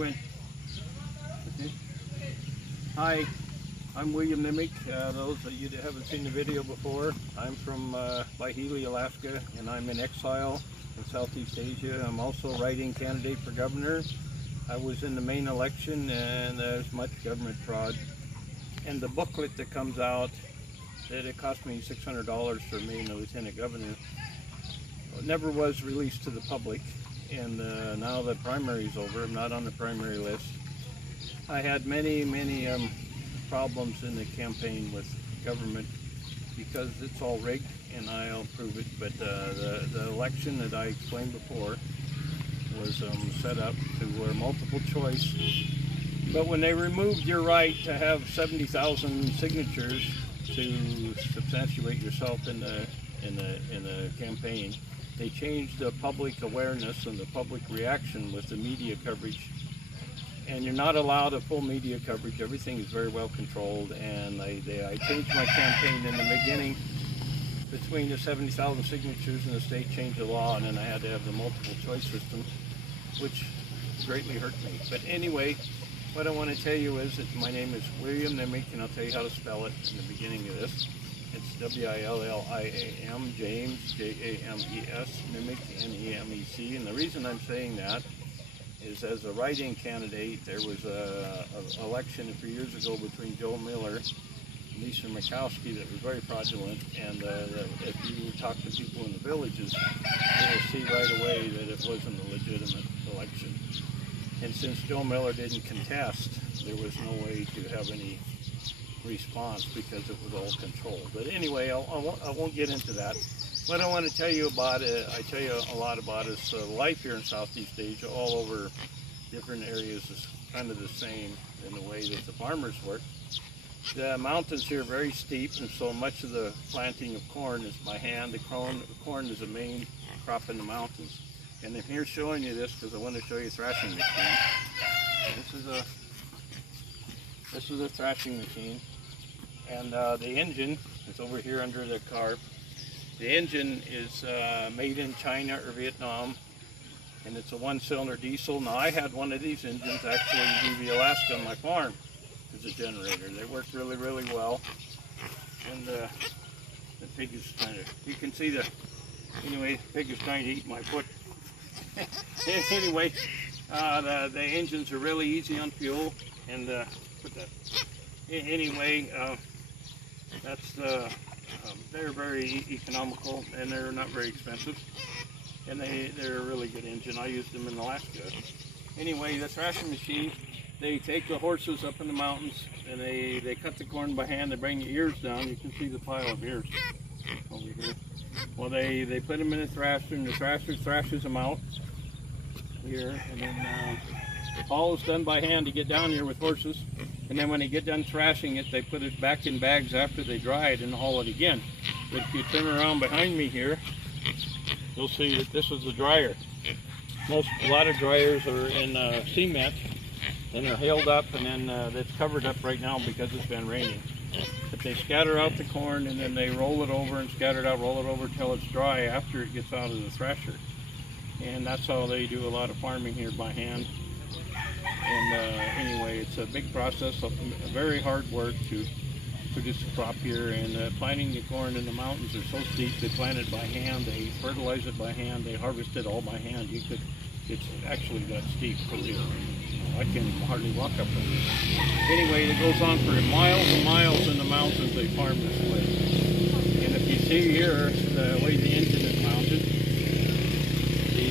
win. Okay. Hi, I'm William Nemec. Those of you that haven't seen the video before, I'm from Healy, Alaska, and I'm in exile in Southeast Asia. I'm also a write-in candidate for governor. I was in the main election, and there's much government fraud. And the booklet that comes out, that it cost me $600 for me and the lieutenant governor, never was released to the public. And now the primary's over, I'm not on the primary list. I had many problems in the campaign with government because it's all rigged, and I'll prove it. But the election that I explained before was set up to where multiple choice. But when they removed your right to have 70,000 signatures to substantiate yourself in the campaign, they changed the public awareness and the public reaction with the media coverage. And you're not allowed a full media coverage. Everything is very well controlled. And I changed my campaign in the beginning between the 70,000 signatures, and the state changed the law, and then I had to have the multiple choice system, which greatly hurt me. But anyway, what I want to tell you is that my name is William Nemec, and I'll tell you how to spell it in the beginning of this. It's W-I-L-L-I-A-M, James, J-A-M-E-S, Nemec, N-E-M-E-C. And the reason I'm saying that is, as a write-in candidate, there was an election a few years ago between Joe Miller and Lisa Murkowski that was very fraudulent. And if you talk to people in the villages, they will see right away that it wasn't a legitimate election. And since Joe Miller didn't contest, there was no way to have any response because it was all controlled. But anyway, I won't get into that. What I want to tell you about, I tell you a lot about, is life here in Southeast Asia. All over different areas is kind of the same in the way that the farmers work. The mountains here are very steep, and so much of the planting of corn is by hand. The corn is the main crop in the mountains. And I'm here showing you this because I want to show you a thrashing machine. This is a thrashing machine, and the engine is over here under the car. The engine is made in China or Vietnam, and it's a one-cylinder diesel. Now, I had one of these engines actually in DV, Alaska on my farm as a generator. They work really well. And the pig is trying to, you can see anyway, the pig is trying to eat my foot. Anyway, the engines are really easy on fuel, and anyway, that's they're very economical, and they're not very expensive, and they're a really good engine. I used them in Alaska. Anyway, the thrashing machine, they take the horses up in the mountains, and they cut the corn by hand. They bring the ears down. You can see the pile of ears over here. Well, they put them in a thrasher, and the thrasher thrashes them out here, and then all is done by hand to get down here with horses. And then when they get done thrashing it, they put it back in bags after they dry it and haul it again. But if you turn around behind me here, you'll see that this is the dryer. A lot of dryers are in cement, and they're hailed up, and then that's covered up right now because it's been raining. But they scatter out the corn, and then they roll it over and scatter it out, roll it over until it's dry after it gets out of the thresher. And that's how they do a lot of farming here, by hand. And anyway, it's a big process, very hard work to produce a crop here. And planting the corn in the mountains are so steep, they plant it by hand, they fertilize it by hand, they harvest it all by hand. It's actually that steep. I can hardly walk up it. Anyway, it goes on for miles and miles in the mountains. They farm this way. And if you see here, the way the engine is mounted,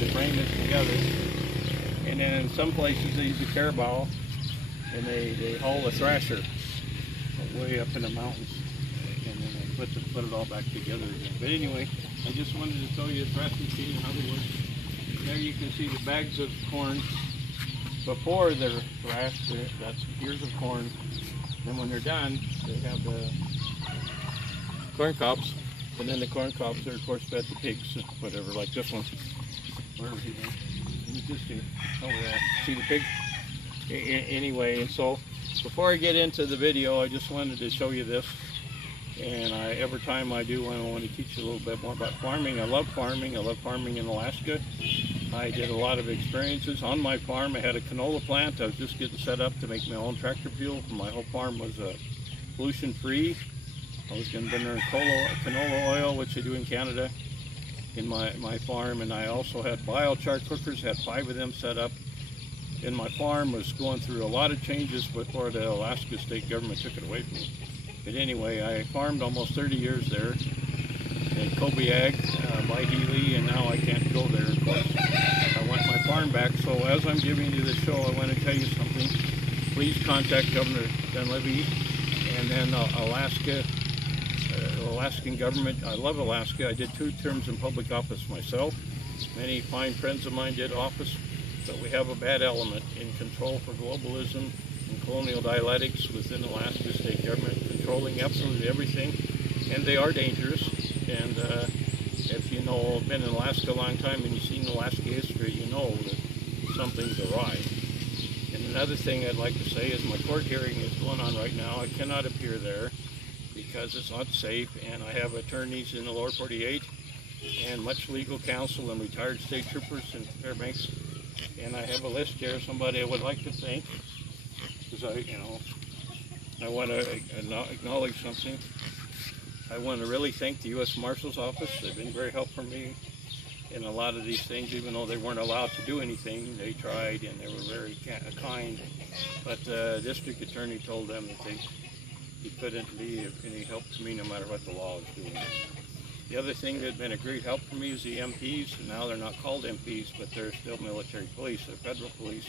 the frame is together. And then in some places they use a carabao, and they haul the thrasher way up in the mountains, and then they put it all back together again. But anyway, I just wanted to tell you the thrashing machine, how they work. There you can see the bags of corn before they're thrashed. That's ears of corn. Then when they're done, they have the corn cobs, and then the corn cobs are of course fed to pigs, whatever, like this one. Wherever he went. Just here, over there. See the pig? Anyway, so before I get into the video, I just wanted to show you this. And every time I do, I want to teach you a little bit more about farming. I love farming. I love farming in Alaska. I did a lot of experiences. On my farm, I had a canola plant. I was just getting set up to make my own tractor fuel. My whole farm was pollution-free. I was going to burn canola oil, which they do in Canada, in my farm. And I also had biochar cookers, had 5 of them set up. And my farm was going through a lot of changes before the Alaska state government took it away from me. But anyway, I farmed almost 30 years there in Kobiag by Healy, and now I can't go there, of course. I want my farm back, so as I'm giving you the show, I want to tell you something. Please contact Governor Dunleavy and then Alaskan government. I love Alaska. I did 2 terms in public office myself. Many fine friends of mine did office, but we have a bad element in control for globalism and colonial dialectics within Alaska state government, controlling absolutely everything, and they are dangerous. And if you know, been in Alaska a long time and you've seen Alaska history, you know that something's awry. And another thing I'd like to say is my court hearing is going on right now. I cannot appear there because it's not safe, and I have attorneys in the lower 48 and much legal counsel and retired state troopers in Fairbanks. And I have a list here of somebody I would like to thank, because I want to acknowledge something. I want to really thank the U.S. Marshal's Office. They've been very helpful for me in a lot of these things, even though they weren't allowed to do anything. They tried, and they were very kind. But the district attorney told them that he couldn't be of any help to me no matter what the law was doing. The other thing that had been a great help for me is the MPs. And now they're not called MPs, but they're still military police, they're federal police.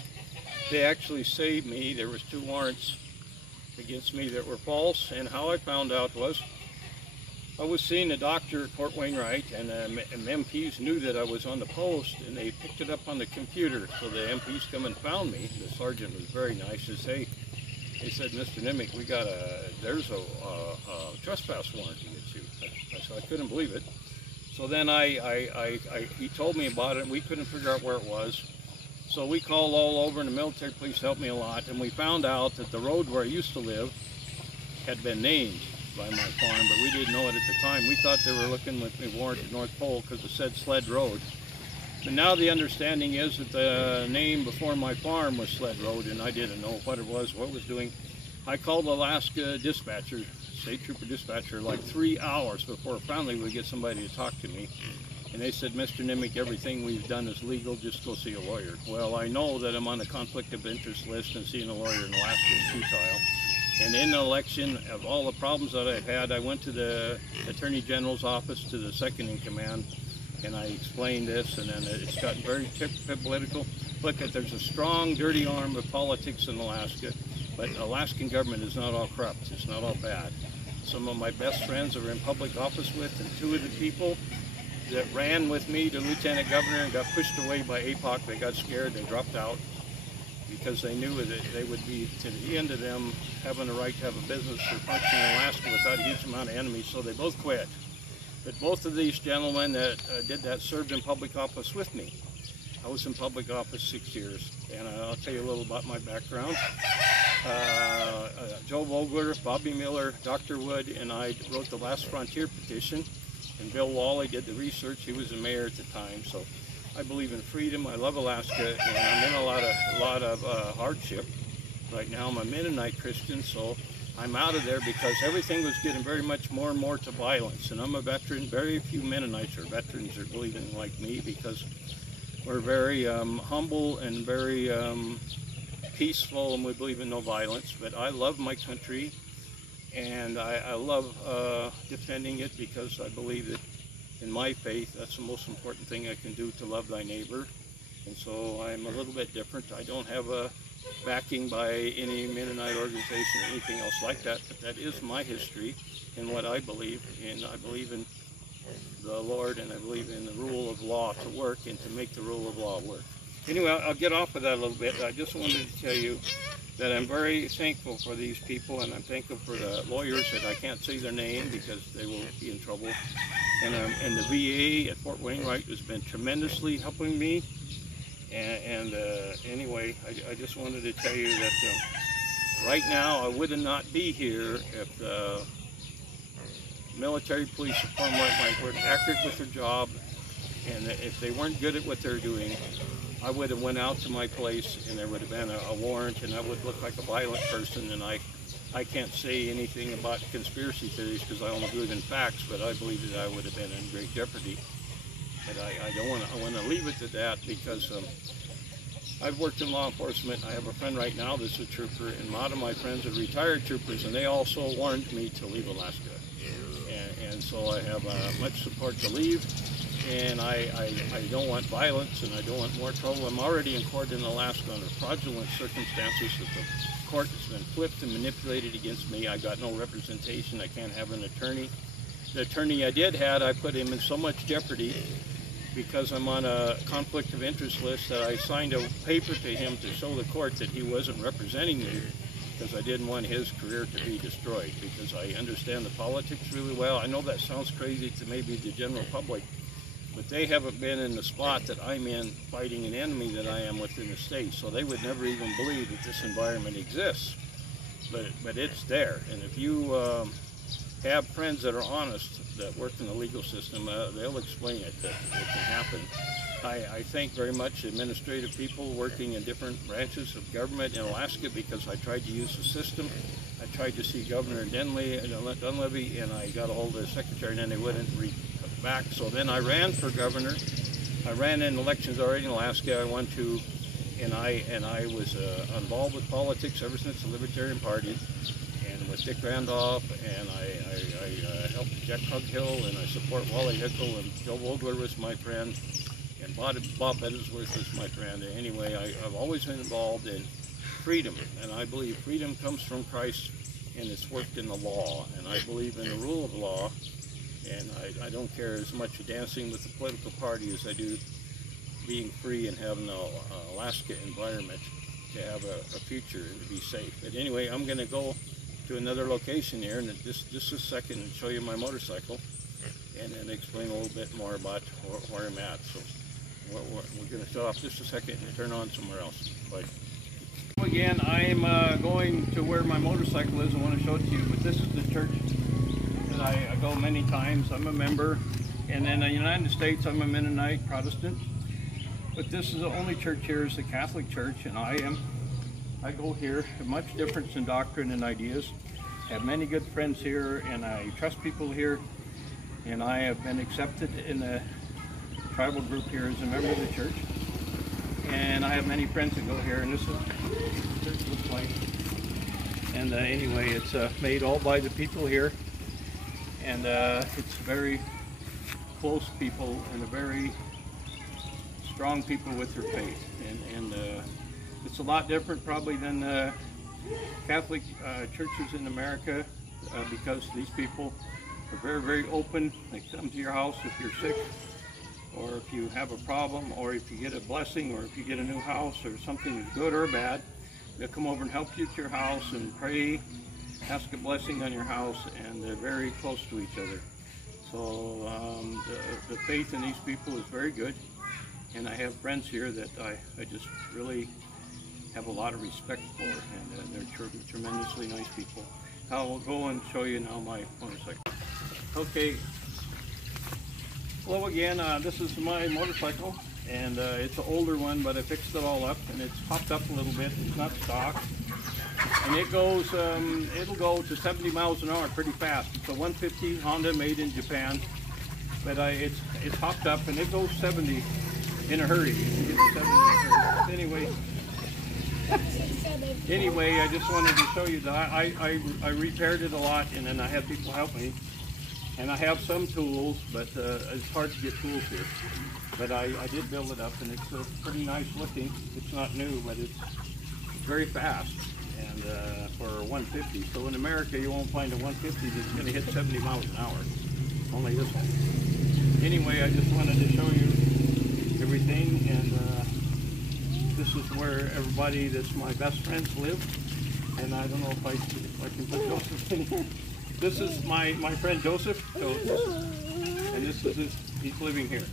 They actually saved me. There was 2 warrants against me that were false, and how I found out was I was seeing a doctor at Fort Wainwright, and MPs knew that I was on the post, and they picked it up on the computer. So the MPs come and found me. The sergeant was very nice. He said, Mr. Nemec, there's a trespass warrant against you. I said, I couldn't believe it. So then he told me about it, and we couldn't figure out where it was. So we called all over, and the military police helped me a lot, and we found out that the road where I used to live had been named by my farm, but we didn't know it at the time. We thought they were looking with me warrant at North Pole because it said Sled Road. But now the understanding is that the name before my farm was Sled Road, and I didn't know what it was, what it was doing. I called Alaska dispatcher, state trooper dispatcher, like 3 hours before finally we get somebody to talk to me. And they said, Mr. Nemec, everything we've done is legal, just go see a lawyer. Well, I know that I'm on a conflict of interest list, and seeing a lawyer in Alaska is futile. And in the election, of all the problems that I've had, I went to the Attorney General's office, to the second in command, and I explained this, and then it's gotten very political. Look, there's a strong, dirty arm of politics in Alaska, but Alaskan government is not all corrupt. It's not all bad. Some of my best friends are in public office with, and 2 of the people that ran with me to lieutenant governor and got pushed away by APOC, they got scared, they dropped out, because they knew that they would be, to the end of them, having a right to have a business or function in Alaska without a huge amount of enemies, so they both quit. But both of these gentlemen that did that served in public office with me. I was in public office 6 years, and I'll tell you a little about my background. Joe Vogler, Bobby Miller, Dr. Wood, and I wrote the Last Frontier petition, and Bill Wally did the research. He was the mayor at the time, so I believe in freedom. I love Alaska, and I'm in a lot of hardship. Right now I'm a Mennonite Christian, so I'm out of there because everything was getting very much more and more to violence. And I'm a veteran. Very few Mennonites are veterans or believing like me, because we're very humble and very peaceful, and we believe in no violence. But I love my country, and I love defending it, because I believe that in my faith, that's the most important thing I can do, to love thy neighbor. And so I'm a little bit different. I don't have a backing by any Mennonite organization or anything else like that, but that is my history and what I believe. And I believe in the Lord, and I believe in the rule of law to work and to make the rule of law work. Anyway, I'll get off of that a little bit. I just wanted to tell you that I'm very thankful for these people, and I'm thankful for the lawyers that I can't say their name because they will be in trouble. And the VA at Fort Wainwright has been tremendously helping me. And anyway, I just wanted to tell you that right now I would not be here if the military police of Fort Wainwright were accurate with their job And if they weren't good at what they're doing, I would have went out to my place and there would have been a warrant and I would look like a violent person, and I can't say anything about conspiracy theories because I only believe in facts, but I believe that I would have been in great jeopardy. But I want to leave it to that because I've worked in law enforcement. I have a friend right now that's a trooper, and a lot of my friends are retired troopers, and they also warned me to leave Alaska. And so I have much support to leave, and I don't want violence, and I don't want more trouble. I'm already in court in Alaska under fraudulent circumstances that the court has been flipped and manipulated against me. I got no representation. I can't have an attorney. The attorney I did have, I put him in so much jeopardy because I'm on a conflict of interest list that I signed a paper to him to show the court that he wasn't representing me because I didn't want his career to be destroyed, because I understand the politics really well. I know that sounds crazy to maybe the general public, but they haven't been in the spot that I'm in fighting an enemy that I am within the state, so they would never even believe that this environment exists. But it's there, and if you have friends that are honest, that work in the legal system, they'll explain it, that it can happen. I thank very much administrative people working in different branches of government in Alaska, because I tried to use the system. I tried to see Governor Dunleavy, and I got a hold of the secretary, and then they wouldn't back. So then I ran for governor. I ran in elections already in Alaska. I won 2, and I was involved with politics ever since the Libertarian Party, and with Dick Randolph, and I helped Jack Hughill, and I support Wally Hickel, and Joe Vogler was my friend, and Bob Edisworth was my friend. And anyway, I've always been involved in freedom, and I believe freedom comes from Christ, and it's worked in the law, and I believe in the rule of law, and I don't care as much dancing with the political party as I do being free and having an Alaska environment to have a future and to be safe. But anyway, I'm going to go to another location here in just a second and show you my motorcycle, and then explain a little bit more about where I'm at. So we're going to shut off just a second and turn on somewhere else. Bye. Again, I'm going to where my motorcycle is. I want to show it to you, but this is the church that I go many times. I'm a member, and in the United States I'm a Mennonite Protestant, but this is the only church here is the Catholic Church, and I go here. Much difference in doctrine and ideas. Have many good friends here, and I trust people here, and I have been accepted in the tribal group here as a member of the church, and I have many friends that go here, and this is what the church looks like. And anyway, it's made all by the people here, and it's very close people and a very strong people with their faith, and it's a lot different probably than Catholic churches in America, because these people are very, very open. They come to your house if you're sick, or if you have a problem, or if you get a blessing, or if you get a new house, or something is good or bad. They'll come over and help you to your house and pray, ask a blessing on your house, and they're very close to each other. So the faith in these people is very good, and I have friends here that I just really have a lot of respect for, and they're tremendously nice people. I'll go and show you now my motorcycle. Okay, hello again. This is my motorcycle, and it's an older one, but I fixed it all up, and it's popped up a little bit. It's not stock, and it goes. It'll go to 70 miles an hour pretty fast. It's a 150 Honda made in Japan, but it's popped up, and it goes 70 in a hurry. You can get to 70 in a hurry. Anyway, I just wanted to show you that I repaired it a lot, and then I had people help me. And I have some tools, but it's hard to get tools here. But I did build it up, and it's pretty nice looking. It's not new, but it's very fast, and for 150. So in America, you won't find a 150 that's going to hit 70 miles an hour. Only this one. Anyway, I just wanted to show you everything, and this is where everybody that's my best friends live. And I don't know if I can put Joseph in here. This is my friend Joseph, and this is he's living here.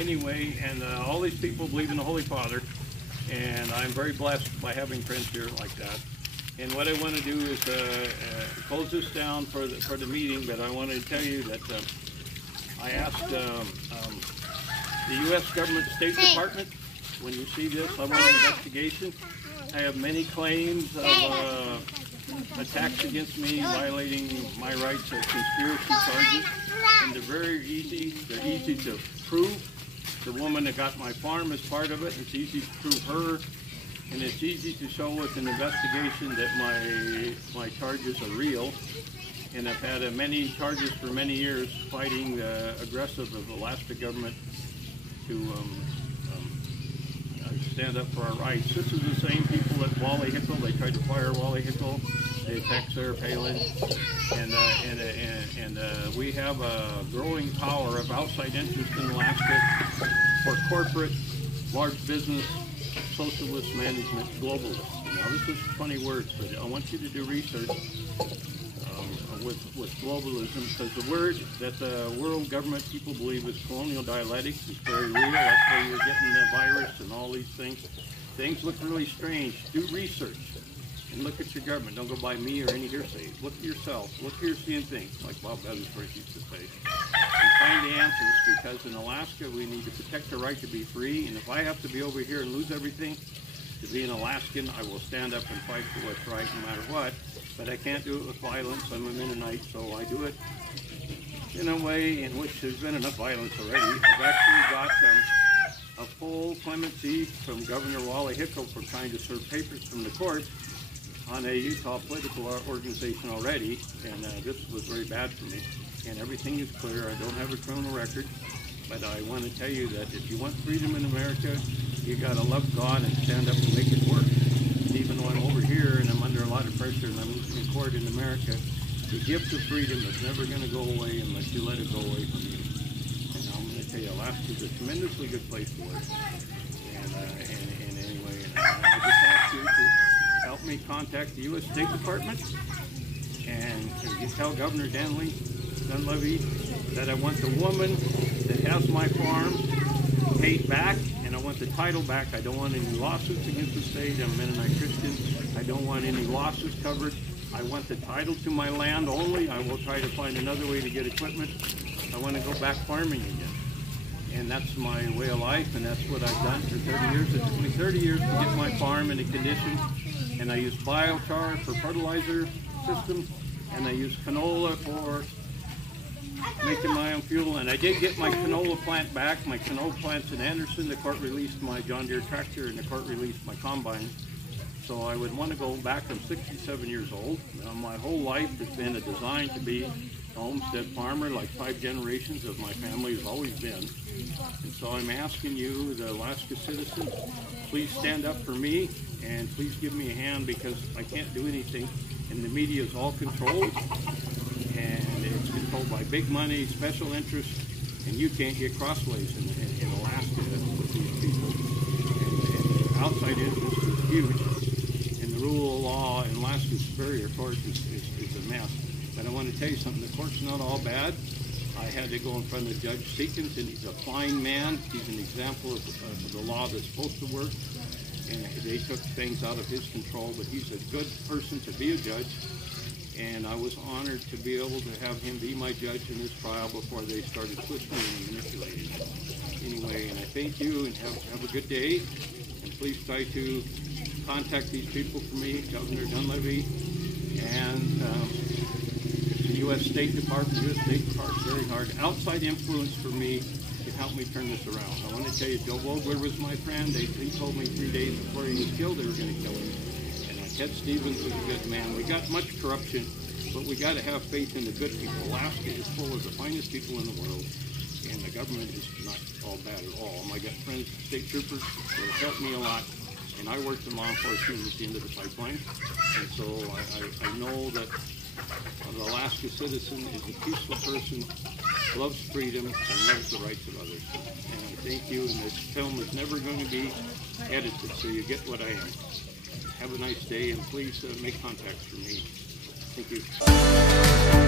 Anyway, and all these people believe in the Holy Father, and I'm very blessed by having friends here like that. And what I want to do is close this down for the meeting, but I wanted to tell you that I asked The U.S. government, State Department, when you see this, I want an investigation. I have many claims of attacks against me, violating my rights of conspiracy charges, and they're easy to prove. The woman that got my farm is part of it. It's easy to prove her, and it's easy to show with an investigation that my charges are real. And I've had many charges for many years fighting the aggressive of the Alaska government to stand up for our rights. This is the same people at Wally Hickle. They tried to fire Wally Hickle. They attacked Sarah Palin. And we have a growing power of outside interest in Alaska for corporate, large business, socialist management, globalists. Now this is funny words, but I want you to do research with globalism, because the word that the world government people believe is colonial dialectics is very real. That's where you're getting the virus and all these things. Things look really strange. Do research and look at your government. Don't go by me or any hearsay. Look at yourself. Look here, seeing things, like Bob Bettensworth used to say. And find the answers, because in Alaska we need to protect the right to be free, and if I have to be over here and lose everything to be an Alaskan, I will stand up and fight for what's right no matter what. But I can't do it with violence. I'm a Mennonite, so I do it in a way in which there's been enough violence already. I've actually got a full clemency from Governor Wally Hickle for trying to serve papers from the court on a Utah political organization already, and this was very bad for me. And everything is clear. I don't have a criminal record, but I want to tell you that if you want freedom in America, you got to love God and stand up and make it work. And even though I'm over here and I'm under a lot of pressure and I'm in court in America, the gift of freedom is never going to go away unless you let it go away from you. And I'm going to tell you, Alaska is a tremendously good place to live. And anyway, I just ask you to help me contact the U.S. State Department, and you tell Governor Dunleavy that I want the woman that has my farm paid back, and I want the title back. I don't want any lawsuits against the state. I'm a Mennonite Christian. I don't want any lawsuits covered. I want the title to my land only. I will try to find another way to get equipment. I want to go back farming again. And that's my way of life, and that's what I've done for 30 years. It took me 30 years to get my farm in a condition, and I use biochar for fertilizer system, and I use canola for making my own fuel. And I did get my canola plant back. My canola plant's in Anderson. The court released my John Deere tractor, and the court released my combine. So I would want to go back. I'm 67 years old. My whole life has been a design to be a homestead farmer, like 5 generations of my family has always been. And so I'm asking you, the Alaska citizen, please stand up for me, and please give me a hand, because I can't do anything, and the media is all controlled, and it's controlled by big money, special interests, and you can't get crossways in Alaska with these people. And the outside interest is huge, and the rule of law in Alaska's Superior Court is a mess. But I want to tell you something, the court's not all bad. I had to go in front of Judge Seekins, and he's a fine man. He's an example of the law that's supposed to work, and they took things out of his control, but he's a good person to be a judge. And I was honored to be able to have him be my judge in this trial before they started twisting and manipulating. Anyway, and I thank you, and have a good day. And please try to contact these people for me, Governor Dunleavy, and the U.S. State Department. The U.S. State Department is very hard. Outside influence for me to help me turn this around. I want to tell you, Joe Vogler was my friend. He told me 3 days before he was killed they were going to kill him. Ted Stevens was a good man. We got much corruption, but we got to have faith in the good people. Alaska is full of the finest people in the world, and the government is not all bad at all. I got friends, state troopers, that have helped me a lot, and I worked in law enforcement at the end of the pipeline, and so I know that the Alaska citizen is a peaceful person, loves freedom, and loves the rights of others. And I thank you, and this film is never going to be edited, so you get what I am. Have a nice day, and please make contact for me. Thank you.